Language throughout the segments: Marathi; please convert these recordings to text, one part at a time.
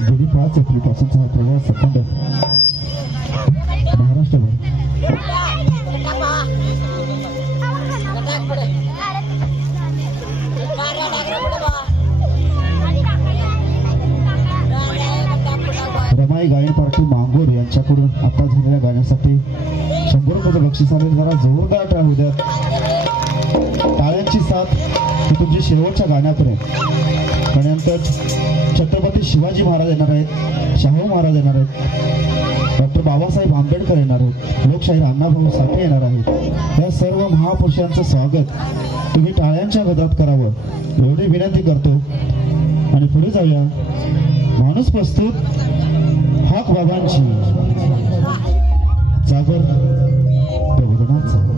गेली 5 एप्रिलपासूनचा हा प्रवास अखंड महाराष्ट्रभर रमाई गायन पार्टी मांगोर यांच्याकडून आता झालेल्या गाण्यासाठी 100 रुपयाचं बक्षीस आले. जरा जोरदार टाळ्या होऊ द्या. टाळ्यांची साथ ही तुमची शेवटच्या गाण्यापर्यंत. गाण्यानंतर छत्रपती शिवाजी महाराज येणार आहेत, शाहू महाराज येणार आहेत, डॉक्टर बाबासाहेब आंबेडकर येणार आहेत, लोकशाहीर अण्णाभाऊ साठे येणार आहेत. या सर्व महापुरुषांचं स्वागत तुम्ही टाळ्यांच्या गदात करावं एवढी विनंती करतो. आणि पुढे जाऊया. माणूस प्रस्तुत हाक बाबांची जागर प्रबोधनाचा.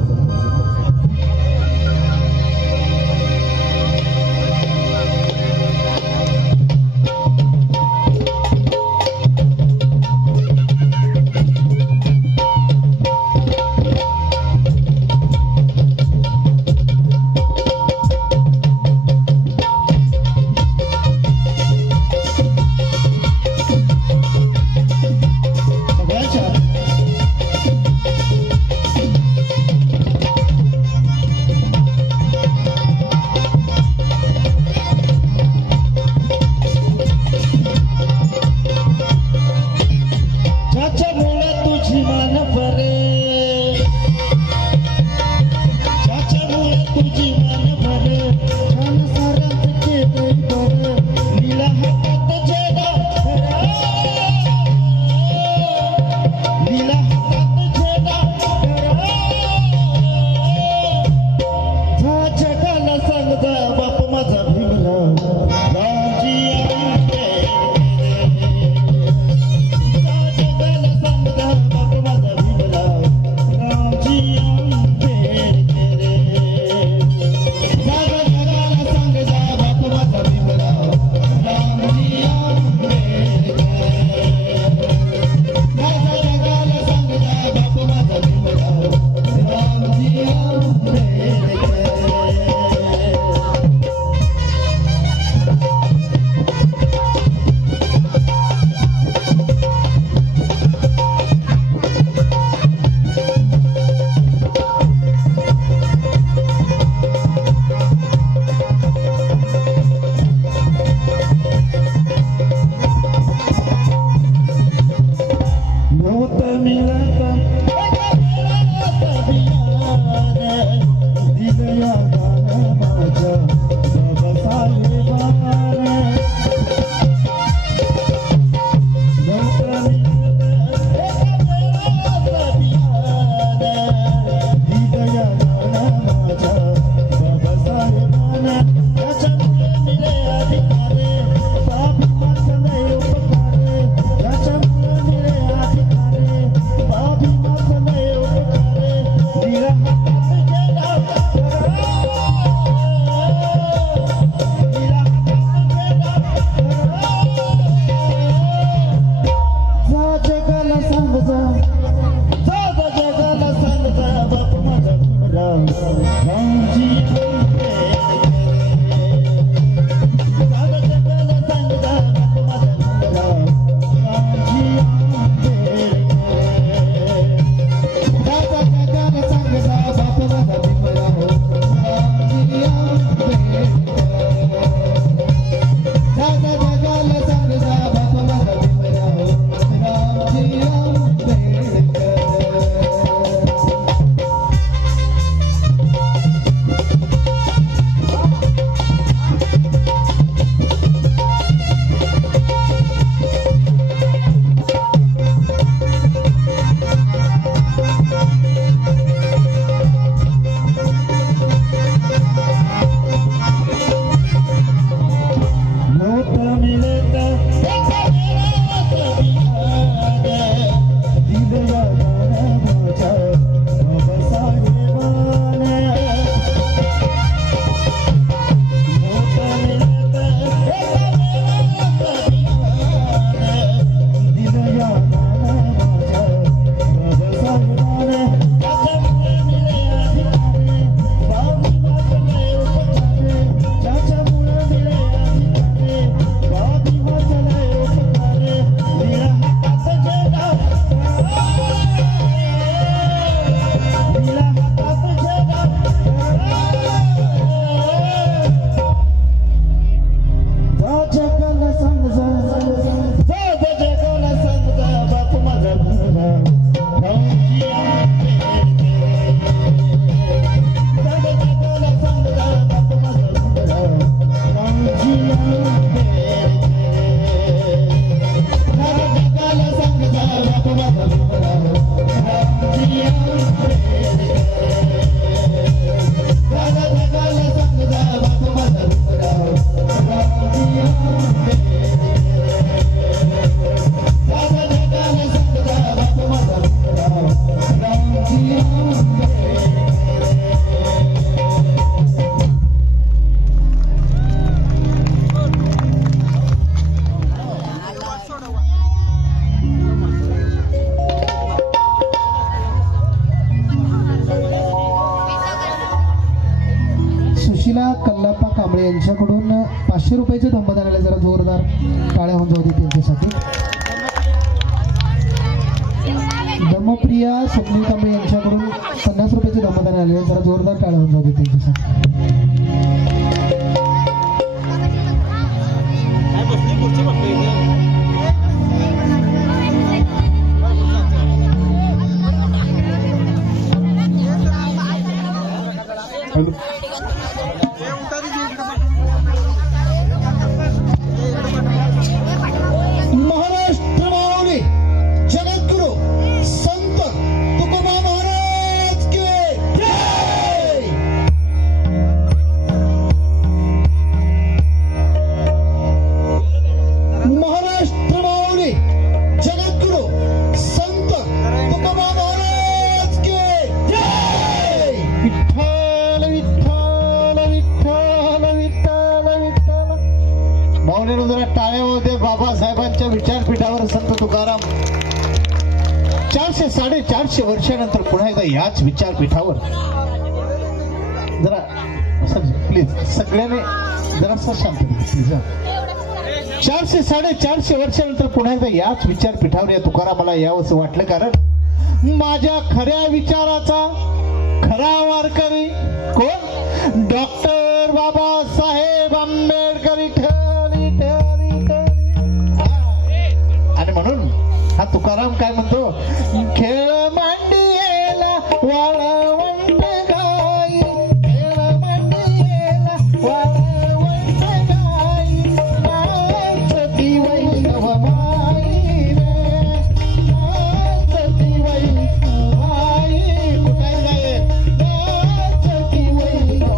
होऊन जाऊ दे त्यांच्यासाठी. दमप्रिया स्वप्नील कांबळे यांच्याकडून 50 रुपयाचे दमदान आले. जरा जोरदार टाळ्या होऊन जाऊ दे त्यांच्यासाठी. महाराष्ट्र माऊली जगद्गुरु संत तुकोबा महाराज की जय. महाराष्ट्र माऊली जगद्गुरु संत तुकोबा महाराज की जय. विठ्ठल विठ्ठल विठ्ठल विठ्ठल विठ्ठल. माऊलीनं जरा टाळ्या होते. बाबासाहेबांच्या विचारपीठावर संत तुकाराम 400-450 वर्षानंतर पुन्हा एकदा याच विचारपीठावर. जरा प्लीज सगळ्याने जरा शांत प्लीज. 400-450 वर्षानंतर पुन्हा एकदा याच विचारपीठावर या तुकारामाला यावं असं वाटलं. कारण माझ्या खऱ्या विचाराचा खरा वारकरी कोण? डॉक्टर बाबासाहेब आंबेडकर. आणि म्हणून हा तुकाराम काय म्हणतो? खेळ मांडीला वाळवंट गाई, खेळ मांडीला वाळवंट गाई, नाचती वैष्णव माई रे, नाचती वैष्णव माई. कुठे जाय? नाचती वैष्णव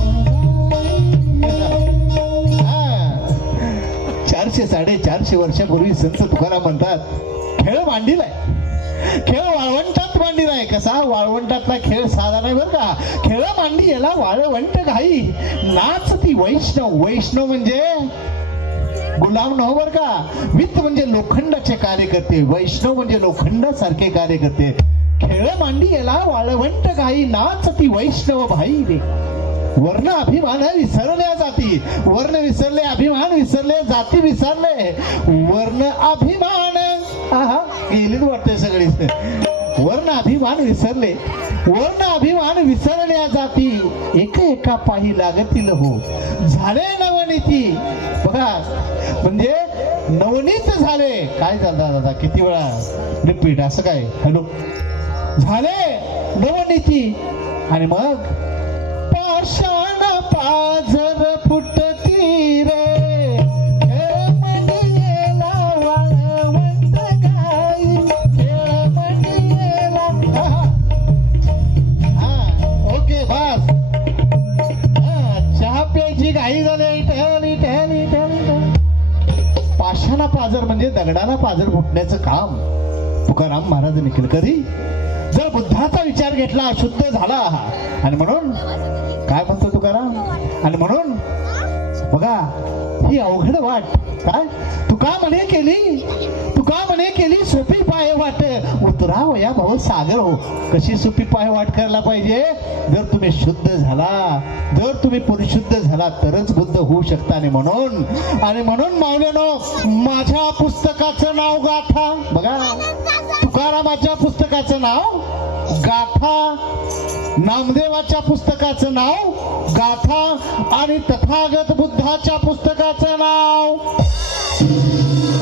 माई. 400-450 वर्षापूर्वी संत तुकाराम म्हणतात खेळ मांडीलाय, खेळ वाळवंटात मांडीलाय. कसा? वाळवंटातला खेळ साधा नाही बरं का. खेळ मांडी याला वाळवंट घाई, नाचती वैष्णव. वैष्णव म्हणजे गुलाम नव्ह बरं का. वित्त म्हणजे लोखंडाचे कार्यकर्ते, वैष्णव म्हणजे लोखंडासारखे कार्यकर्ते. खेळ मांडी याला वाळवंट घाई, नाचती वैष्णव भाई रे. वर्ण अभिमान विसरल्या जाती, वर्ण विसरले, अभिमान विसरले, जाती विसरले. वर्ण अभिमान गेलीच वाटते सगळी. वर्ण अभिमान विसरले, वर्ण अभिमान विसरल्या जाती, एक एका पायी लागतील हो झाले नवनीती. बघा म्हणजे नवनीत झाले. काय झालं दादा? किती वेळा रिपीट असं काय? हॅलो. झाले नवनीती. आणि मग पाषाण पाझर फुटती रे, ओके बस. चहा प्यायची घाई झाली. पाषाणा पाझर म्हणजे दगडाला पाझर फुटण्याचं काम तुकाराम महाराजांनी केलं. कधी? जर बुद्धाचा विचार घेतला, शुद्ध झाला. आणि म्हणून काय म्हणतो तुकाराम? आणि म्हणून बघा ही अवघड वाट. काय तुका म्हणे केली सोपी पाय वाट, उतराव या भाऊ सागर हो. कशी सोपी पाय वाट करायला पाहिजे? जर तुम्ही शुद्ध झाला, जर तुम्ही परिशुद्ध झाला तरच बुद्ध होऊ शकता. आणि म्हणून माऊलीनो माझ्या पुस्तकाचं नाव गाथा. बघा तुकारामाच्या पुस्तकाचं नाव गाथा, नामदेवाच्या पुस्तकाचं नाव गाथा, आणि तथागत बुद्धाच्या पुस्तकाचं नाव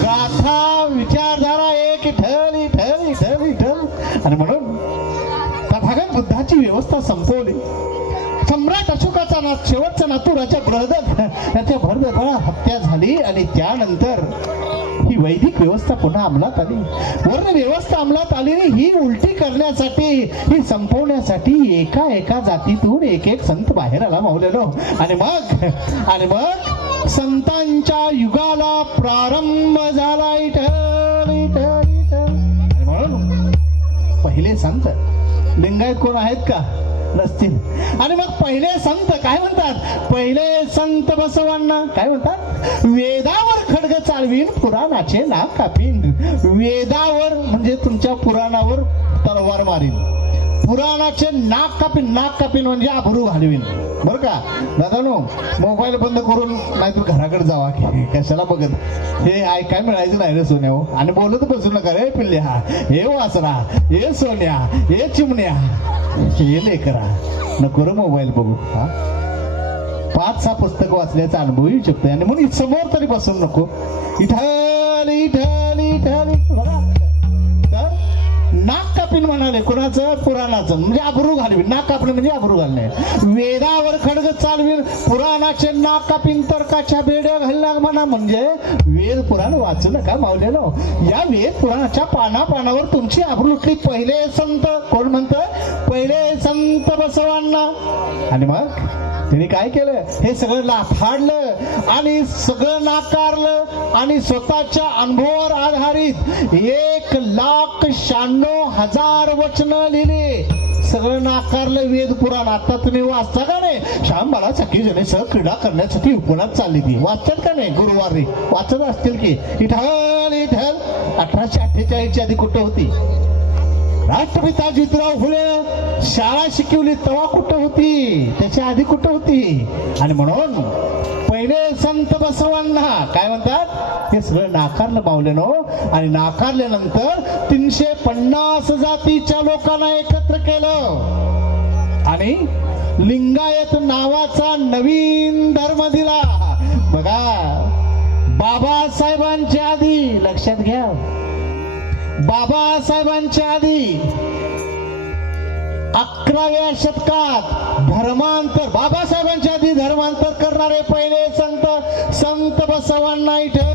गाथा. विचारधारा एक ठरली. आणि म्हणून तथागत बुद्धाची व्यवस्था संपवली. सम्राट अशोकाचा शेवटचा नातू राजा बृहदत्त याच्या भरदपणा हत्या झाली. आणि त्यानंतर ही वैदिक व्यवस्था पुन्हा अंमलात आली. वर्ण व्यवस्था अंमलात आली. ही उलटी करण्यासाठी, ही संपवण्यासाठी एका जातीतून एक संत बाहेर आला माऊलीनो. आणि मग संतांच्या युगाला प्रारंभ झाला. म्हणून पहिले संत लिंगायत कोण आहेत का? नसतील. आणि मग पहिले संत काय म्हणतात? पहिले संत बसवांना काय म्हणतात? वेदावर खड्ग चालवीन, पुराणाचे नाक कापीन. वेदावर म्हणजे तुमच्या पुराणावर तलवार मारीन. पुराणाचे नाक कापीन म्हणजे अभरू घालवीन बरं का दादानो. मोबाईल बंद करून नाहीतर घराकडे जावा की कशाला बघत हे ऐकाय मिळायचं नाही रे सोन्या हो. आणि बोलत बसू नका रे पिल्ल्या, हे वासरा, हे सोन्या, हे चिमण्या, हे लेकरा, नको रे मोबाईल बघू. हा 5-6 पुस्तकं वाचल्याचा अनुभव येऊ शकतो आणि म्हणून समोर तरी बसून नको. इथं नाक कापीन म्हणाले कुणाचं, पुराणाचं म्हणजे अब्रू घालवीन. नाक कापणे म्हणजे अब्रू घालणे. वेदावर खडग चालवीन, पुराणाचे नाक कापीन, तर्काच्या बेड्या घालणार म्हणा. म्हणजे वेद पुराण वाचू नका मावलेलो. या वेद पुराणाच्या पानावर तुमची अब्रू लुटली. पहिले संत कोण म्हणतं, पहिले संत बसवांना. आणि मग त्यांनी काय केलं, हे सगळं लाथाडलं आणि सगळं नाकारलं आणि स्वतःच्या अनुभवावर आधारित 1,96,000 वचनं लिहिली. सगळं नाकारलं वेद पुराण. आता तुम्ही वाचता का नाही, श्याम मला सखी जने सह क्रीडा करण्यासाठी उपनात चालली ती वाचतात का नाही, गुरुवारी वाचत असतील की. इथल 1848च्या आधी कुठं होती, राष्ट्रपिता ज्योतिराव फुले शाळा शिकवली तेव्हा कुठं होती, त्याच्या आधी कुठं होती. आणि म्हणून पहिले संत बसवांना काय म्हणतात, हे सगळं नाकारलं पावलेनो. आणि नाकारल्यानंतर 350 जातीच्या लोकांना एकत्र केलं आणि लिंगायत नावाचा नवीन धर्म दिला. बघा बाबासाहेबांच्या आधी, लक्षात घ्या, बाबासाहेबांच्या आधी 11व्या शतकात धर्मांतर, बाबासाहेबांच्या आधी धर्मांतर करणारे पहिले संत बसवांना इथं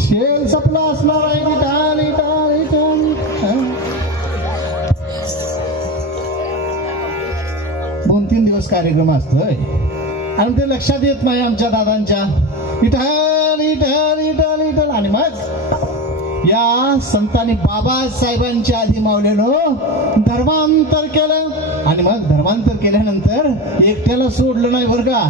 शेल सपला असणार आहे. 2-3 दिवस कार्यक्रम असतोय आणि ते लक्षात येत नाही आमच्या दादांच्या. इटल आणि मग या संतांनी बाबासाहेबांच्या आधी मावलेलो धर्मांतर केलं. आणि मग धर्मांतर केल्यानंतर एकट्याला सोडलं नाही बरं का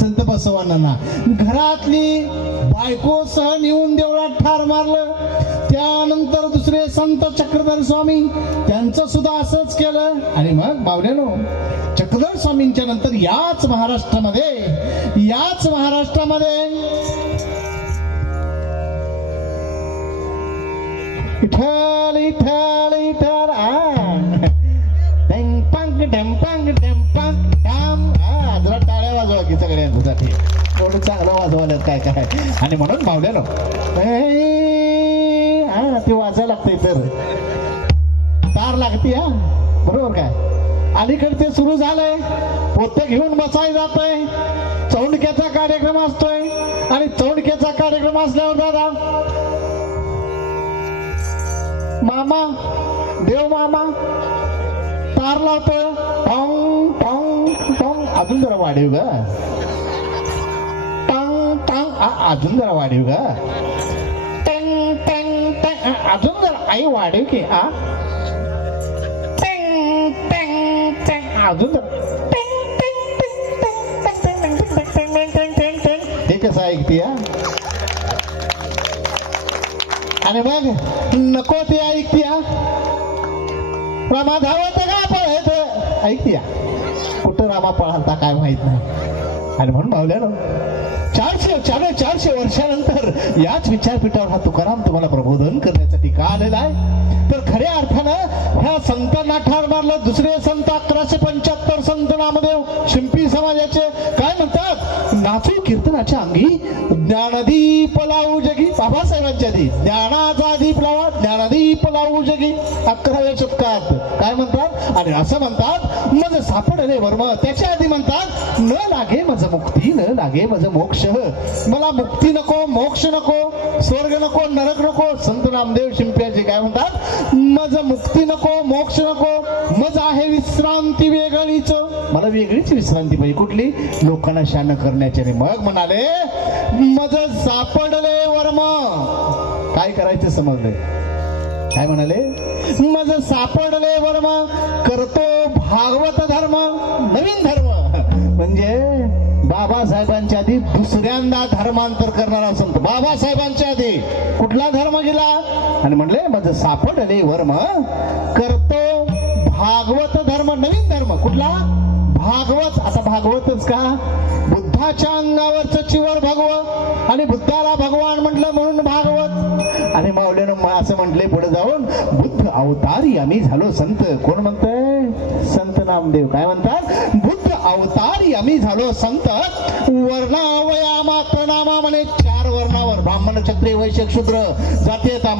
संत बसवांना. घरातली बायको सह नेऊन देवळात ठार मारलं. त्यानंतर दुसरे संत चक्रधर स्वामी त्यांचं सुद्धा असंच केलं. आणि मग मावलेलो चक्रधर स्वामींच्या नंतर याच महाराष्ट्रामध्ये इठल जरा टाळ्या वाजवा की सगळ्यांसाठी, थोडं चांगलं वाजवायला काय. आणि म्हणून मावलेलो ते वाजायला लागतंय तर तार लागते. हा बरोबर काय. अलीकडे ते सुरू झालंय, पोते घेऊन बसाय जातोय, चौंडक्याचा कार्यक्रम असतोय. आणि चौंडक्याचा कार्यक्रम असल्यावर दादा मामा देव मामा तार लावतोय, टॉंग टॉंग टॉंग. अजून जरा वाढीव ग, टॉंग टॉंग. अजून जरा वाढीव ग, टेंग टेंग टेंग. अजून जरा आई वाढीव की. अजून हे कसं ऐकते. आणि मग नको ते ऐकते. रामा धावत का पळत ऐकते. कुठं रामा पळालता काय माहित नाही. आणि म्हणून भावल्यानं 400 वर्षानंतर याच विचारपीठावर हा तुकाराम तुम्हाला प्रबोधन करण्यासाठी का आलेला आहे. तर खऱ्या अर्थानं ह्या संतांना ठार मारलं. दुसरे संत 1175 संत नामदेव शिंपी समाजाचे काय म्हणतात, नाचू कीर्तनाच्या अंगी ज्ञानदीप लावू जगी. बाबासाहेबांच्या आधी ज्ञानाचा दीप लावा, ज्ञानदीप लावू जगी 11व्या शतकात काय म्हणतात. आणि असं म्हणतात मज सापडले वर्म. त्याच्या आधी म्हणतात न लागे मज मुक्ती, न लागे मज मोक्ष. मला मुक्ती नको, मोक्ष नको, स्वर्ग नको, नरक नको. संत नामदेव शिंप्याचे काय म्हणतात, मज मुक्ती नको, मोक्ष नको, मज आहे विश्रांती वेगळीच. मला वेगळीच विश्रांती पाहिजे. कुठली, लोकांना शान करण्याची. मग म्हणाले मज सापडले वर्म. काय करायचं समजले. काय म्हणाले, मज सापडले वर्म करतो भागवत धर्म नवीन धर्म म्हणजे बाबासाहेबांच्या आधी दुसऱ्यांदा धर्मांतर करणारा संत. बाबासाहेबांच्या आधी कुठला धर्म गेला आणि म्हणले माझं सापडले वर्म करतो भागवत धर्म नवीन धर्म. कुठला भागवत. आता भागवतच का बुद्धाच्या अंगावरच चिवर भगव आणि बुद्धाला भगवान म्हटलं म्हणून भागवत. आणि माऊलीनं असं म्हटले पुढे जाऊन बुद्ध अवतारी आम्ही झालो संत. कोण म्हणतंय संत नामदेव. काय म्हणतात बुद्ध अवतारी आम्ही झालो संत वर्णावया मात्र नामा म्हणे 4 वर्णावर ब्राह्मण क्षत्रिय वैश्य शूद्र जातीयता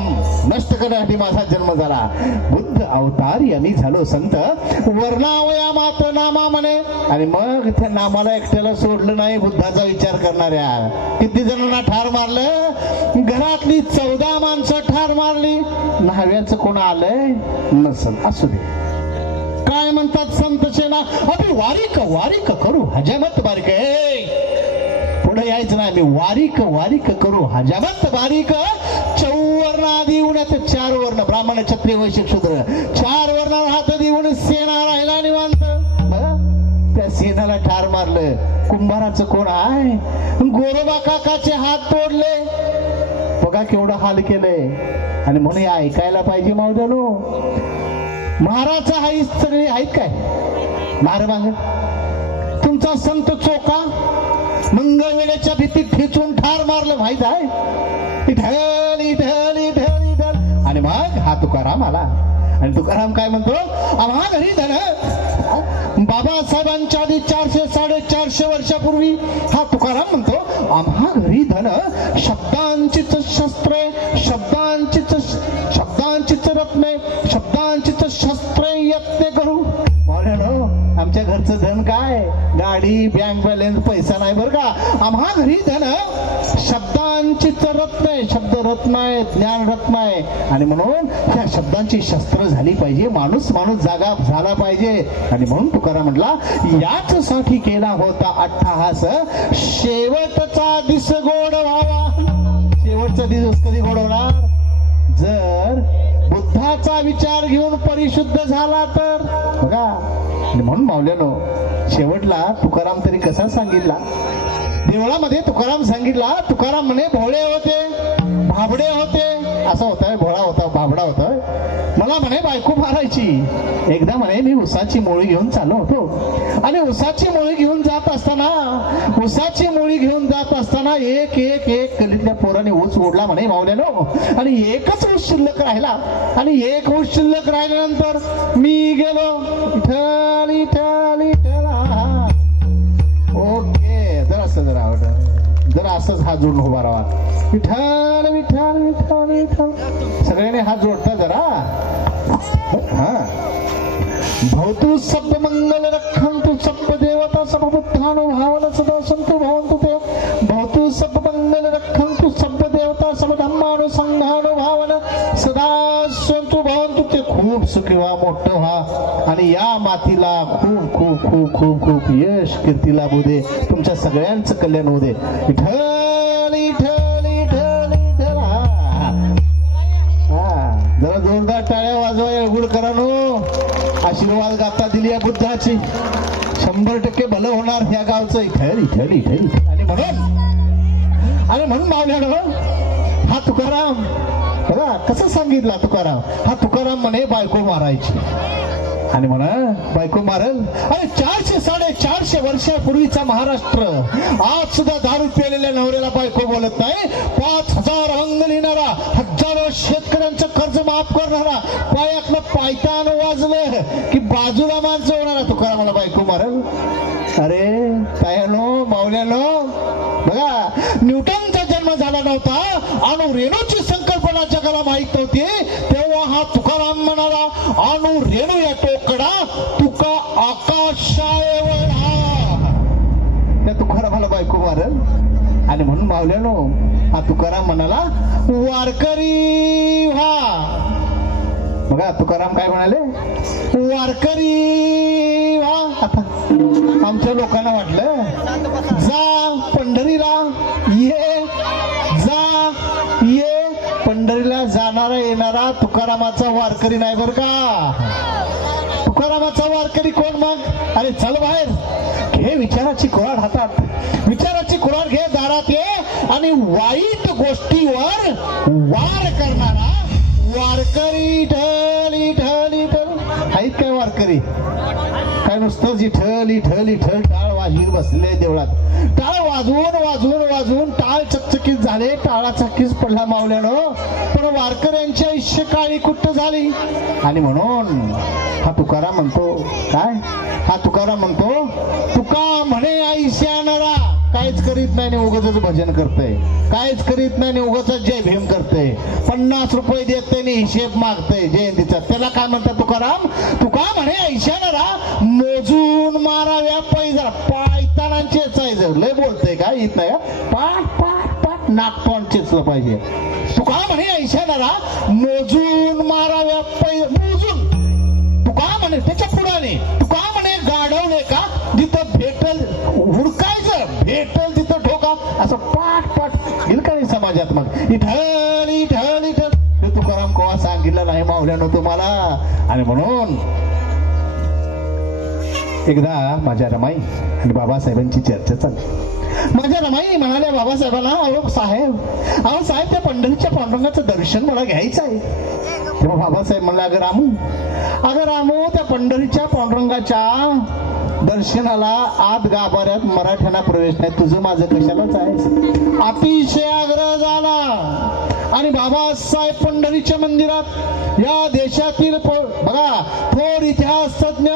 नष्ट करण्यासाठी माझा जन्म झाला. बुद्ध अवतारी आम्ही झालो संत वर्णावया मात्र नामा म्हणे. आणि मग त्या नामाला एकट्याला सोडलं नाही बुद्धाचा विचार करणाऱ्या. किती जणांना ठार मारलं. घरातली 14 माणसं ठार मारली. न्हाव्याचं कोण आलंय नसल. असू दे. काय म्हणतात संत सेना अभि वारिक वारिक करू हजामत बारीक. पुढे यायचं नाही. मी वारिक वारिक करू हजामत बारीक. 4 आधी उन्हात 4 वर्ण ब्राह्मण क्षत्रिय वैश्य शूद्र 4 वर्णावर हात देऊन सेना राहिला निवांत. त्या सेनाला ठार मारलं. कुंभाराचं कोण आहे. गोरोबा काकाचे हात तोडले. बघा केवढं हाल केलंय. आणि म्हणून ऐकायला पाहिजे मावदानो. महाराज हाई सगळे आहेत काय महाराज. तुमचा संत चोका मंगळवेळेच्या भीतीत ठेचून ठार मारलं माहित आहे. इठल इठल इठल इठल. आणि मग हा तुकाराम आला. आणि तुकाराम काय म्हणतो आम्हा घरी धन. बाबासाहेबांच्या आधी 400-450 वर्षापूर्वी हा तुकाराम म्हणतो आम्हा घरी धन शब्दांचीच शस्त्रे शब्दांचीच रत्ने शब्दांचीच शस्त्रे यत्ने करू. आमच्या घरचं धन काय गाडी बँक बॅलन्स पैसा नाही बरं का. आम्हा घरी धन शब्दांचीच रत्न शब्द रत्न आहे ज्ञान रत्न आहे. आणि म्हणून ह्या शब्दांची शस्त्र झाली पाहिजे. माणूस जागा झाला पाहिजे. आणि म्हणून तुकाराम म्हटला याच साठी केला होता अट्टहास शेवटचा दिस गोड व्हावा. शेवटचा दिवस कधी गोड होणार जर बुद्धाचा विचार घेऊन परिशुद्ध झाला तर. बघा म्हणून मावल्यानो शेवटला तुकाराम तरी कसा सांगितला. देवळामध्ये तुकाराम सांगितला. तुकाराम म्हणे भोळे होते भाबडे होते. असं होतंय भोळा होता भाबडा होता. मला म्हणे बायको मारायची. एकदा म्हणे मी उसाची मोळी घेऊन चाललो होतो. आणि उसाची मोळी घेऊन जात असताना एक गल्लीतल्या पोराने ऊस ओढला म्हणे मावल्यानो. आणि एकच ऊस शिल्लक राहिला. आणि एक ऊस शिल्लक राहिल्यानंतर मी गेलो इथल इथल इथल. ओके जरा असंच हात जोडून उभा राहा. विठ्ठल विठ्ठल विठ्ठल विठ्ठल. सगळ्यांनी हात जोडता जरा. हा भवतु सब मंगल रक्षन्तु सब देवता सब बुद्धानुभावन सदा सन्तु भवन्तु ते. भवतु सब मंगल रक्षन्तु सब देवता सब धर्मानुसंधानुभावन सदा सन्तु भवन्तु ते. खूप सुखी व्हा मोठं व्हा. आणि या मातीला खूप खूप खूप खूप खूप यश कीर्ती लाभू दे. तुमच्या सगळ्यांचं कल्याण होऊ दे. विठ्ठल विठ्ठल विठ्ठल विठ्ठल. जरा जोरदार टाळ्या वाजवा येळगुडकरांनो. आशीर्वाद गाथा दिली या बुद्धाची. 100% भलं होणार ह्या गावचं. इथल इथल इथल. आणि म्हणून मावल्यानं हा तुकाराम बघा कसं सांगितला तुकाराम. हा तुकाराम म्हणे बायको मारायची. आणि म्हणा बायको मारल. अरे 400-450 वर्षापूर्वीचा महाराष्ट्र आज सुद्धा दारू प्यालेल्या नवऱ्याला बायको बोलत नाही. 5000 अंग लिहिणारा हजारो शेतकऱ्यांचं कर्ज माफ करणारा पायातलं पायतान वाजलं की बाजूला माणसं होणारा तुकारामाला बायको मारल. अरे तायानो मावल्यानो बघा न्यूटनचा जन्म झाला नव्हता. अणु रेणूची संकल्पना जगाला माहित नव्हती. तेव्हा हा तुकाराम म्हणाला अणु रेणू या टोकडा तुका आकाशावर. त्या तुकारामाला बायको मारल. आणि म्हणून मावल्यानो हा तुकाराम म्हणाला वारकरी व्हा. बघा तुकाराम काय म्हणाले वारकरी व्हा. आता आमच्या लोकांना वाटलं जा पंढरीला ये जा ये. पंढरीला जाणारा येणारा तुकारामाचा वारकरी नाही बर का. तुकारामाचा वारकरी कोण मग? अरे चल बाहेर, घे विचाराची कुऱ्हाड हातात, विचाराची कुऱ्हाड घे, दारात ये आणि वाईट गोष्टीवर वार करणारा वारकरी ठल इठल इठल. आहेत काय वारकरी? काय नुसतं इठल इठल इठल टाळ वाजवीत बसले देवळात. टाळ वाजवून वाजवून वाजवून टाळ चकचकीत झाले, टाळाचा किस पडला मावल्यानं. पण वारकऱ्यांची आयुष्य काळी कुट्ट झाली. आणि म्हणून हा तुकाराम म्हणतो काय? हा तुकाराम म्हणतो, तुका म्हणे आयुष्या नरा, काहीच करीत नाही उगाच भजन करतय, काहीच करीत नाही उगाच जय भीम करतय, 50 रुपये देत नाही हिशेब मागतय जयंतीचा. त्याला काय म्हणतात तुकाराम? तुका म्हणे ऐशानरा मोजून माराव्या पैजा पायतानांचे चेचायचं. लय बोलतय का? येत नाही का? पाट पाट पाट नागतोंड चेचलं पाहिजे. तुका म्हणे ऐशानरा मोजून माराव्या मोजून. तुका म्हणे त्याच्या पुढाने तुका म्हणे गाडवले का जिथं भेटल हुडकायचं, भेटल तिथं ठोका, असं पाठ पाठ येईल का नाही समाजात? मग इठल इठल इठल हे तुकाराम केव्हा सांगितलं नाही मावल्यानं तुम्हाला. आणि म्हणून एकदा माझ्या रमाई आणि बाबासाहेबांची चर्चा चालली. माझ्या रमाई म्हणाल्या बाबासाहेबांना, अहो साहेब त्या पंढरीच्या पांडुरंगाचं दर्शन मला घ्यायचं आहे. तेव्हा बाबासाहेब म्हणला, अगं रामू त्या पंढरीच्या पांडुरंगाच्या दर्शनाला आत गाभाऱ्यात मराठ्यांना प्रवेश नाही, तुझं माझं कशालाच आहे. अतिशय आग्रह झाला आणि बाबासाहेब पंढरीच्या मंदिरात या देशातील बघा थोर इतिहास तज्ञ,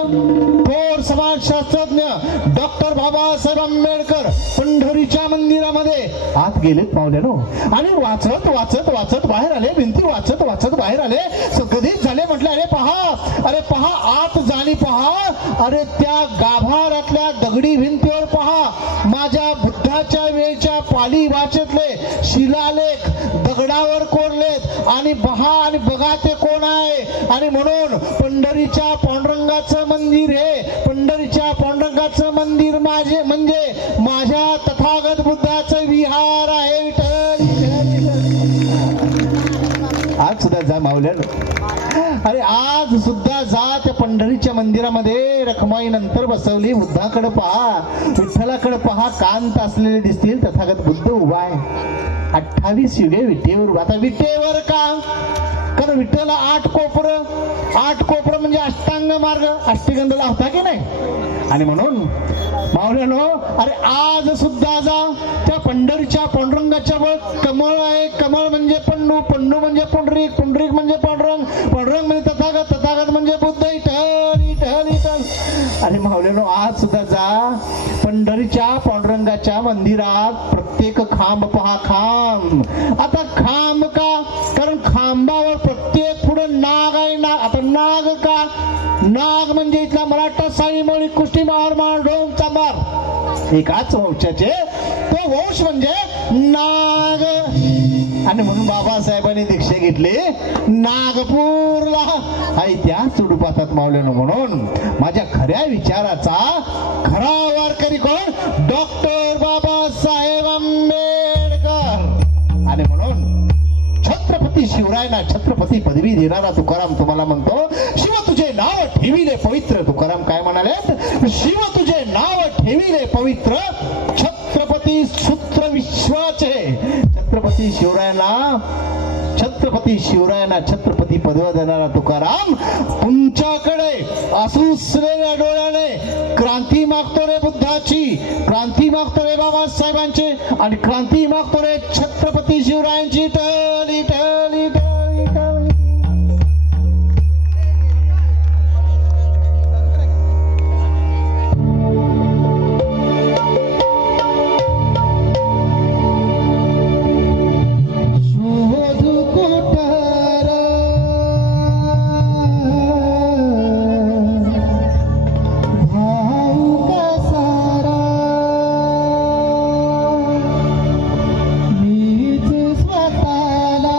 थोर समाजशास्त्रज्ञ डॉक्टर बाबासाहेब आंबेडकर पंढरीच्या मंदिरामध्ये आत गेलेत पावल्यानो. आणि वाचत वाचत वाचत बाहेर आले, भिंती वाचत वाचत बाहेर आले. कधीच झाले म्हटले, अरे पहा आत जाणी पहा, अरे त्या गाभाऱ्यातल्या दगडी भिंतीवर पहा माझ्या बुद्धाच्या वेळच्या पाली भाषेतले शिलालेख दगडावर कोरलेत आणि पहा आणि बघा ते कोण आहे. आणि म्हणून पंढरीच्या पांडुरंगाचं मंदिर हे पंढरीच्या पांडुरंगाचं मंदिर माझे म्हणजे माझ्या तथागत बुद्धाचं विहार आहे. विठ्ठल आज सुद्धा जा मावल्यानं, अरे आज सुद्धा जा त्या पंढरीच्या मंदिरामध्ये. रखमाई नंतर बसवली, बुद्धाकडे पहा, विठ्ठलाकडे पहा, कांत असलेले दिसतील. तथागत बुद्ध उभा आहे 28 युगे विटेवर. आता विटेवर का? कारण विठ्ठला 8 कोपर म्हणजे अष्टांग मार्ग, अष्टगंध लावता की नाही. आणि म्हणून मावल्यानो, अरे आज सुद्धा जा त्या पंढरीच्या पांडुरंगाच्या वर कमळ आहे. कमळ म्हणजे पन्नू, पन्नू म्हणजे पुंडरीक, पुंडरीक म्हणजे पांडुरंग, पांडुरंग म्हणजे तथागत, तथागत म्हणजे बुद्ध. इठल इठल इठल. अरे मावल्यानो, आज सुद्धा जा पंढरीच्या पांडुरंगाच्या मंदिरात. प्रत्येक खांब पहा, खांब. आता खांब का? कारण खांबावर प्रत्येक पुढे नाग आहे. नाग. आता नाग का? नाग म्हणजे इथला मराठा साळी मळी कुस्ती मार मार ढोंग चांबार एकाच वंशाचे, तो वंश म्हणजे नाग. आणि म्हणून बाबासाहेबांनी दीक्षा घेतली नागपूरला. इतिहास चुडूपातात मावल्यानं. म्हणून माझ्या खऱ्या विचाराचा खरा वारकरी कोण? डॉक्टर बाबासाहेब आंबेडकर. आणि म्हणून छत्रपती शिवरायांना छत्रपती पदवी देणारा तुकाराम तुम्हाला म्हणतो, शिव तुझे नाव ठेविले पवित्र. तुकाराम काय म्हणाले? शिव तुझे नाव ठेविले पवित्र, छत्रपती सूत्र विश्वाचे. छत्रपती शिवरायांना छत्रपती पदवी देणारा तुकाराम तुमच्याकडे असुसलेल्या डोळ्याने क्रांती मागतो रे बुद्धाची, क्रांती मागतो रे बाबासाहेबांची आणि क्रांती मागतो रे छत्रपती शिवरायांची. टली टली टली टली. स्वतःला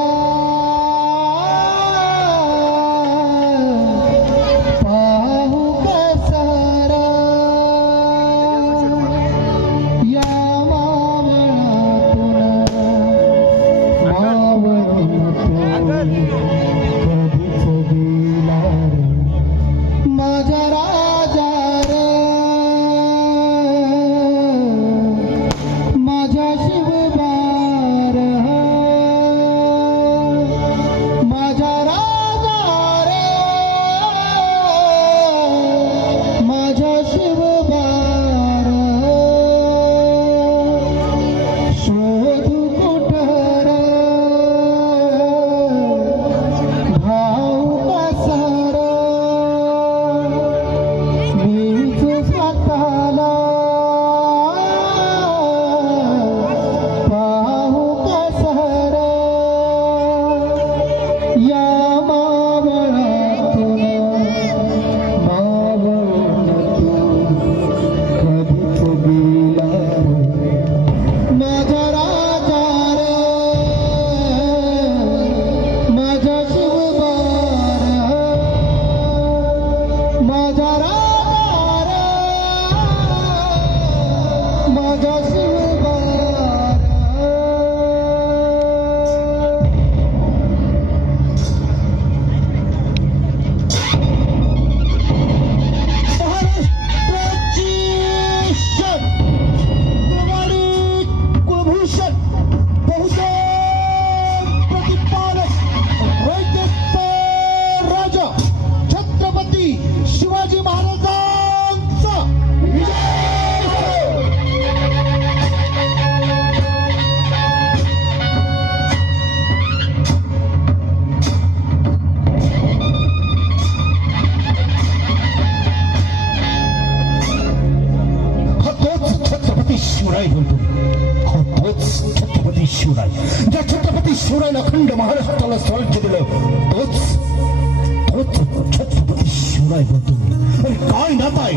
नातं आहे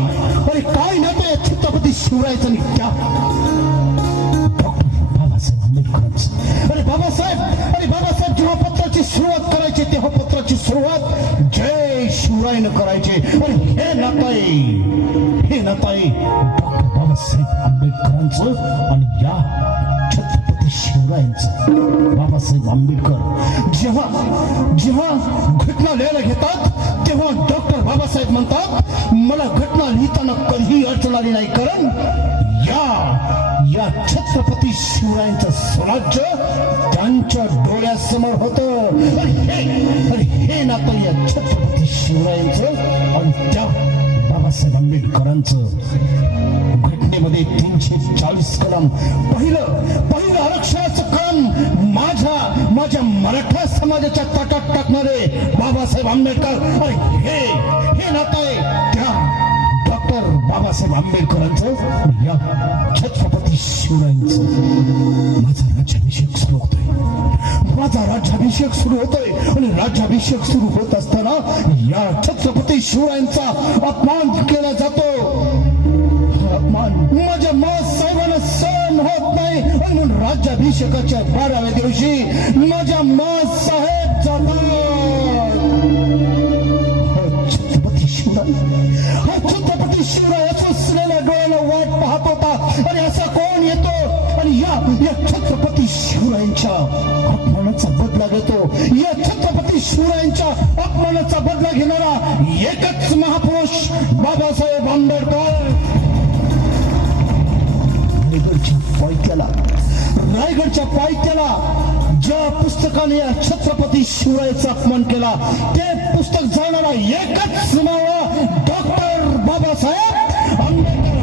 आणि काय नातं आहे छत्रपती शिवरायाचं आणि त्या डॉक्टर बाबासाहेब आंबेडकरांचं. अरे बाबासाहेब जेव्हा पत्राची सुरुवात करायची तेव्हा पत्राची सुरुवात जय शिवरायनं करायचे. आणि हे नातं आहे डॉक्टर बाबासाहेब आंबेडकरांचं आणि या छत्रपती शिवरायांचं. बाबासाहेब आंबेडकर जेव्हा घटना लिहायला घेतात तेव्हा डॉक्टर बाबासाहेब म्हणतात मला घटना लिहिताना कधीही अडचण आली नाही, कारण या छत्रपती शिवरायांचं स्वराज्य त्यांच्या डोळ्यासमोर होतं. आणि हे नातं या छत्रपती शिवरायांचं आणि त्या बाबासाहेब आंबेडकरांचं. घटनेमध्ये 340 कलम पहिलं आरक्षणाचं कलम माझ्या मराठा समाजाच्या ताटात टाकणारे बाबासाहेब आंबेडकर. आणि हे नातं आहे त्या डॉक्टर बाबासाहेब आंबेडकरांचं या छत्रपती शिवरायांचं. माझा राज्याभिषेक सुरू होतोय आणि राज्याभिषेक सुरू होत असताना या छत्रपती शिवरायांचा अपमान केला जातो. अपमान माझ्या साहेबांना सहन होत नाही आणि म्हणून राज्याभिषेकाच्या 12व्या दिवशी माझ्या साहेब जातात. छत्रपती शिवराय असलेल्या डोळ्याला वाट पाहत होता आणि असा कोण येतो आणि या छत्रपती शिवरायांच्या अपमानाचा बदला घेतो. या छत्रपती शिवरायांच्या अपमानाचा बदला घेणारा एकच महापुरुष बाबासाहेब आंबेडकर. रायगडच्या पायथ्याला ज्या पुस्तकाने या छत्रपती शिवरायाचा अपमान केला ते पुस्तक जाणारा एकच मावळा डॉक्टर बाबासाहेब आंबेडकर.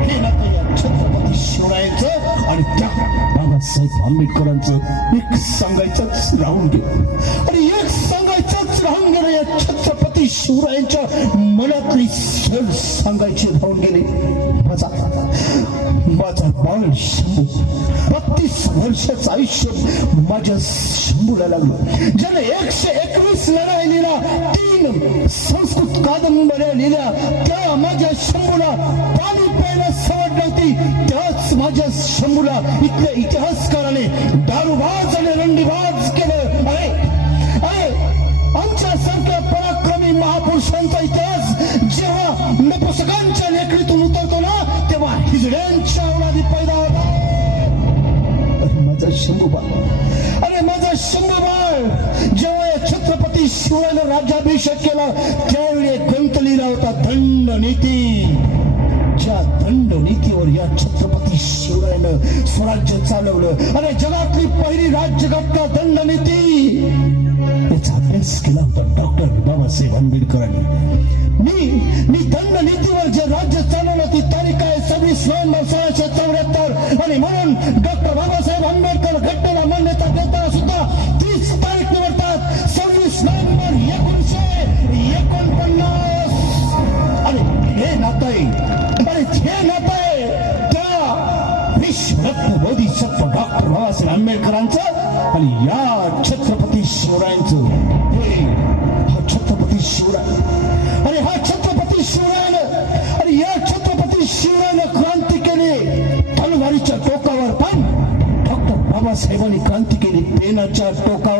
हे नातं या छत्रपती शिवरायाचं आणि त्या बाबासाहेब आंबेडकरांचं एक सांगायचंच राहून गेलं. आणि एक सांगायचंच राहून गेलं या छत्रपती शिवरायांच्या मनातली सल सांगायची राहून गेली. माझा बाळ शंभू 32 वर्षाचं आयुष्य माझ्या शंभूला लागलं. ज्याने 121 लढाई लिहिल्या, 3 संस्कृत कादंबऱ्या लिहिल्या, त्या माझ्या शंभूला पाणी प्यायला सवड नव्हती. त्याच माझ्या शंभूला इथल्या इतिहासकाराने दारूबाज आणि रंडीबाज केलं. अरे आमच्यासारख्या पराक्रमी महापुरुषांचा इतिहास जेव्हा नपुसकांच्या लेखणीतून उतरतो ना तेव्हा हिजड्यांच्या औलादी पैदा होता. माझा शंभूबाळ जेव्हा या छत्रपती शिवरायाने राज्याभिषेक केला त्यावेळी एक ग्रंथ लिहिला होता दंडनीती. ज्या दंडनीतीवर या छत्रपती शिवरायानं स्वराज्य चालवलं. अरे जगातली पहिली राज्यघटना दंडनीती याचा अभ्यास केला होता डॉक्टर बाबासाहेब आंबेडकरांनी. मी दंडनीतीवर जे राज्य चालवलं ती तारीख आहे 26 नोव्हेंबर 1674. आणि म्हणून डॉक्टर बाबासाहेब आंबेडकर घटनेला मान्यता देताना सुद्धा 30 तारीख निवडतात 26 नोव्हेंबर 1949. आणि हे नातं आहे त्या विश्वरत्न बोधिसत्व डॉक्टर बाबासाहेब आंबेडकरांचं आणि या छत्रपती शिवरायांचं. हा छत्रपती शिवराय आणि हा छत्रपती शिवरायानं आणि या छत्रपती शिवरायानं क्रांती केली तलवारीच्या टोकावर, पण डॉक्टर बाबासाहेबांनी क्रांती केली पेनाच्या टोकावर.